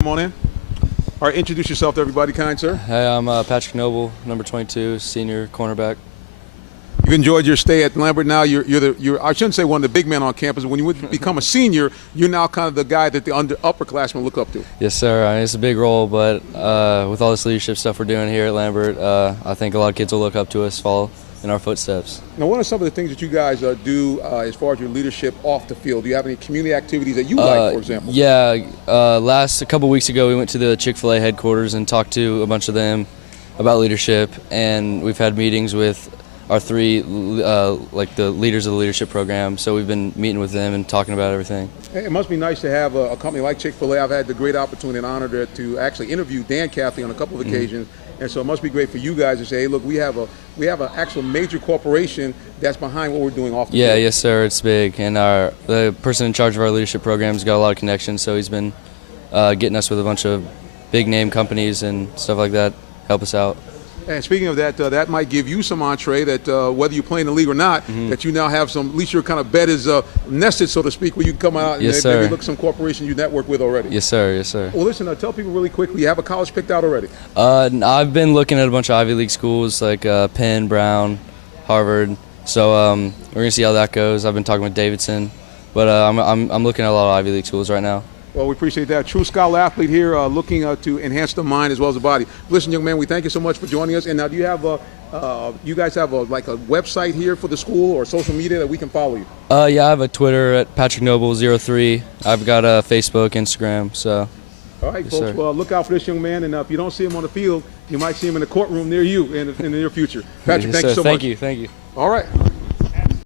Come on in. All right, introduce yourself to everybody, kind sir. Hey, I'm Patrick Noble, number 22, senior cornerback. You've enjoyed your stay at Lambert. Now you're I shouldn't say one of the big men on campus. When you become a senior, you're now kind of the guy that the upperclassmen look up to. Yes, sir. I mean, it's a big role, but with all this leadership stuff we're doing here at Lambert, I think a lot of kids will look up to us, follow in our footsteps. Now, what are some of the things that you guys do as far as your leadership off the field? Do you have any community activities that you like, for example? Yeah, a couple weeks ago we went to the Chick-fil-A headquarters and talked to a bunch of them about leadership, and we've had meetings with our three, the leaders of the leadership program. So we've been meeting with them and talking about everything. It must be nice to have a company like Chick-fil-A. I've had the great opportunity and honor to actually interview Dan Cathy on a couple of occasions. And so it must be great for you guys to say, hey, look, we have an actual major corporation that's behind what we're doing off the field. Yeah, yes, sir. It's big, and the person in charge of our leadership program's got a lot of connections. So he's been getting us with a bunch of big name companies and stuff like that, help us out. And speaking of that, that might give you some entree that whether you play in the league or not, that you now have some, at least your kind of bed is nested, so to speak, where you can come out and maybe look at some corporation you network with already. Yes, sir. Yes, sir. Well, listen, tell people really quickly, you have a college picked out already? I've been looking at a bunch of Ivy League schools like Penn, Brown, Harvard. So we're gonna see how that goes. I've been talking with Davidson, but I'm looking at a lot of Ivy League schools right now. Well, we appreciate that. True scholar athlete here, looking to enhance the mind as well as the body. Listen, young man, we thank you so much for joining us. And now, do you have you guys have a website here for the school or social media that we can follow you? Yeah, I have a Twitter at Patrick Noble 03. I've got a Facebook, Instagram. So. All right, yes, folks. Sir. Well, look out for this young man, and if you don't see him on the field, you might see him in a courtroom near you in the near future. Patrick, yes, thank you so much. Thank you. All right.